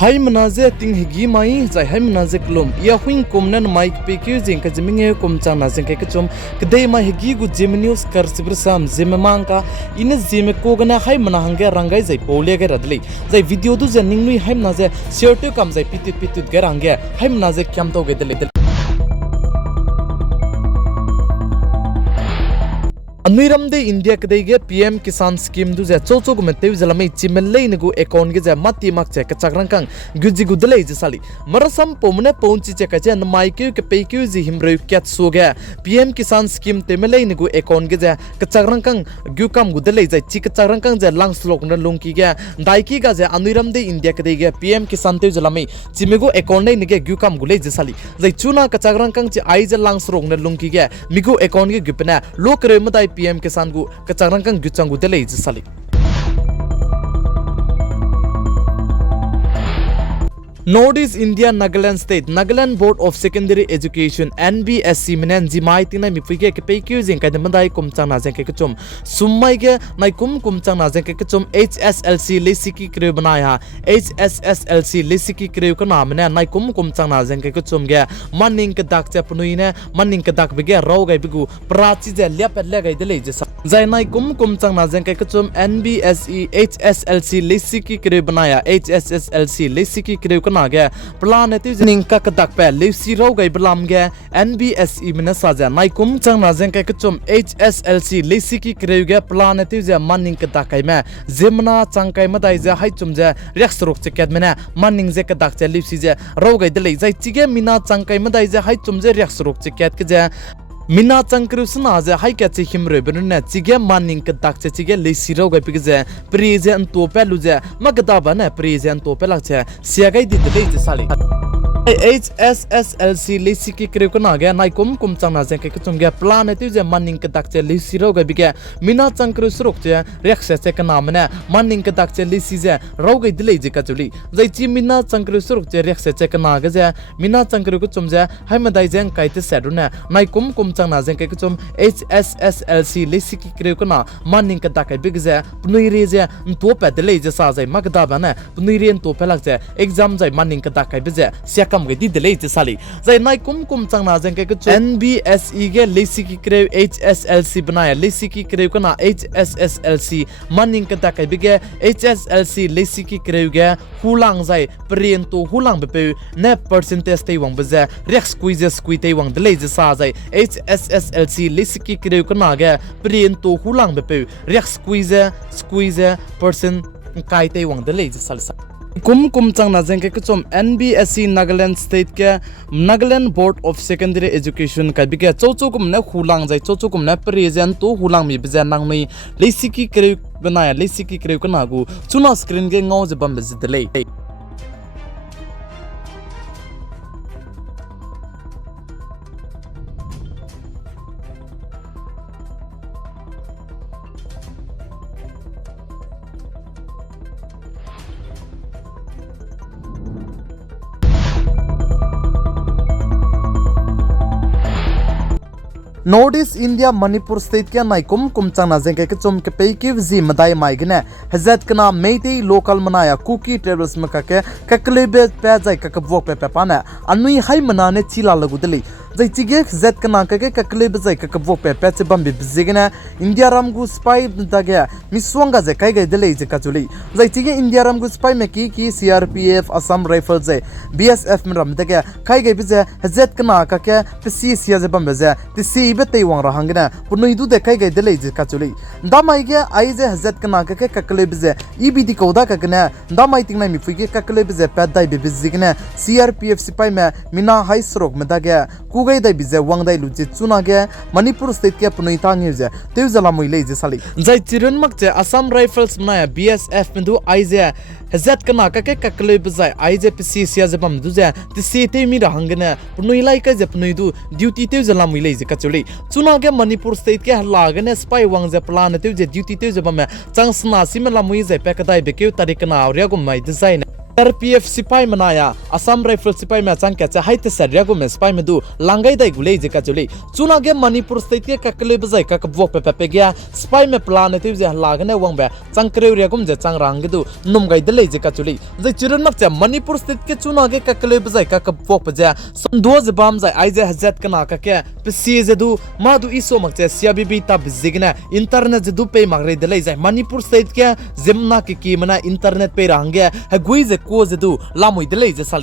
Hai menaze ting higi mai zai hai menaze klum ia huing komnan mic pq jing ka jiminge kom chang na jing ka chum kdei ma higi gu jimnews kar sibrsam zimang ka ina zime ko gana hai mana hange rangai zai pole ga radli zai video du janing nui hai menaze share to kam zai pitut ga range hai menaze kyam to ge dele Anuiram de India kadege PM Kisan scheme du ja chocho gu mete jalame chimellei nagu account ge ja mati mak che ka chakrang kang guji gudlei je sali marasam pomne ponchi che ka je mai ke pekyu ji himreu kyat so ge PM Kisan scheme temelei nagu account ge ja ka chakrang kang gyukam gudlei ja chi ka chakrang kang ja lang slok na lungki ge daiki ga ja Anuiram de India kadege PM Kisan te jalame chimego account nei nge gyukam gulei je sali jai chuna ka chakrang kang chi ai ja lang slok na lungki ge migo account ge gypna lokre madai PM Kisan gu kacang kang gucang gu delay sali. Northeast India Nagaland State Nagaland Board of Secondary Education NBSE menen jimai tina mi puike ke pekyu jing ka demandai kumchang na jeng ke chum summai ge nai kumchang na jeng ke chum HSLC lesiki kre banaya HSSLC lesiki kre ka na mena nai kumchang na jeng ke chum ge manning ke dak cha punui ne manning ke dak bege raw gai bigu prachi je lep le gai de le je jai nai kumchang na jeng ke chum NBSE HSLC lesiki kre banaya HSSLC lesiki kre ka ge planeti jining ka kadak pe lesi ro gai blam ge NBSE mina sa ja nai kum chang na jeng ka chum HSLC lesi ki kreu ge planeti ja manning ka dakai me zemna chang kai ma dai ja hai chum ja rex rok che ket mena manning je ka dak che lesi je ro gai de le jai chige mina chang kai ma dai ja hai chum je rex rok che ket ke ja Mina changkrusna ja hai ka chi himre benna chige manning ka dak che chige lesi ro gai pige ja present to pe lu ja magda ba na present to pe lak che sia gai di de je sali HSSLC lesi ki kre ko na ga nai kum chang na jeng ke chum ga plan ati je manning ka dak che lesi ro ga bi ga mina changkrus rok che rex che ka na mena manning ka dak che lesi je ro ga dilei je ka chuli jai chi mina changkrus rok che rex che ka na ga je mina changkru ko chum je hai ma dai jeng kai te seru na nai kum chang na jeng ke chum HSSLC lesi ki kre ko na manning ka dak bi ga je pnui re je to pe dilei je sa jai magda ba na pnui re to pe lak je exam jai manning ka dak bi je sia ge di delay je sali jai nai kum chang na jeng ke NBSE ge lesi ki kre HSLC banaya lesi ki kre ko na HSSLC manning ka ta kai bige HSLC lesi ki kre ge hulang jai prien to hulang be ne percentage te wang beja rex quiz te wang delay je sa jai HSSLC lesi ki kre ko na ge prien to hulang be rex quiz percent kai te wang delay je sal kum chang na jeng ke chum NBSE Nagaland State ke Nagaland Board of Secondary Education ka bige chocho kum na hulang jai chocho kum na present to hulang mi beja nang mi lesiki kre banaya lesiki kre ko na gu chuna screen ge ngau je bam be delay Northeast India Manipur State ke nai kum chang na jeng ke chum ke peki ji madai mai gna hazat kana meitei local manaya cookie travels ma ka ke kaklebe pe jai ka bok pe pana anui hai mana ne chila lagu deli jai chige zat kana ka ke kaklebe jai ka bok pe che bam bi zigna India ram gu spy da ge miswanga je kai ga deli je ka chuli jai chige India ram gu spy me ki CRPF Assam Rifles je BSF ram da ge kai ga bi je hazat kana ka ke pc sia je bam be je tc bete wang rahangna punui du de kai gai delei je ka chuli damai ge ai je hazat kana ka ke kakle bize ibidi koda ka gna damai tingna mi fuige kakle bize padai be bizigna CRPF sipai me mina high srok meda ge kugai dai bize wang dai lu je chuna ge Manipur state ke punui tang je teu zala moi le je sali jai chiron mak je Assam Rifles na BSF mendu ai je hazat kana ka ke kakle bize ai je pc sia je bam du je tc te mi rahangna punui lai ka je punui du duty teu zala moi le je ka chuli chuna ke Manipur state ke lagane spy wang je plan te je duty te je bam chang sna sim la mui je pe kadai be ke tarik na auria gum mai design RPF sipai manaya Assam Rifle sipai ma chang kya cha haite sarya go me sipai me du langai dai gulei je ka chuli chuna ge Manipur state ke kakle bajai ka kabwok pe gya sipai me plan te je lagane wangbe changkre ria gum je chang rang ge du num gai delei je ka chuli je chiran mak cha Manipur state ke chuna ge kakle bajai ka kabwok pe ja samdo je bam jai ai je hazat kana ka ke psi je du ma du iso mak cha siabibi ta bizigna internet je du pe mag re delei jai Manipur state ke Zeme ki mana internet pe rangge ha gui je ko je du lamoi delei je sal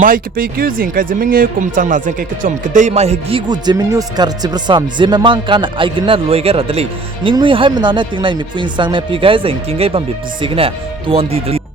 mai ke pe kyu jing ka jemenge kum chang na jeng ke chom ke dei mai hegi gu Zeme news kar chibrasam Zeme mang kan aigna loiga radali ningnui hai mana na tingnai mi puin sang na pi gai jeng kingai bam bi bisigna tuan di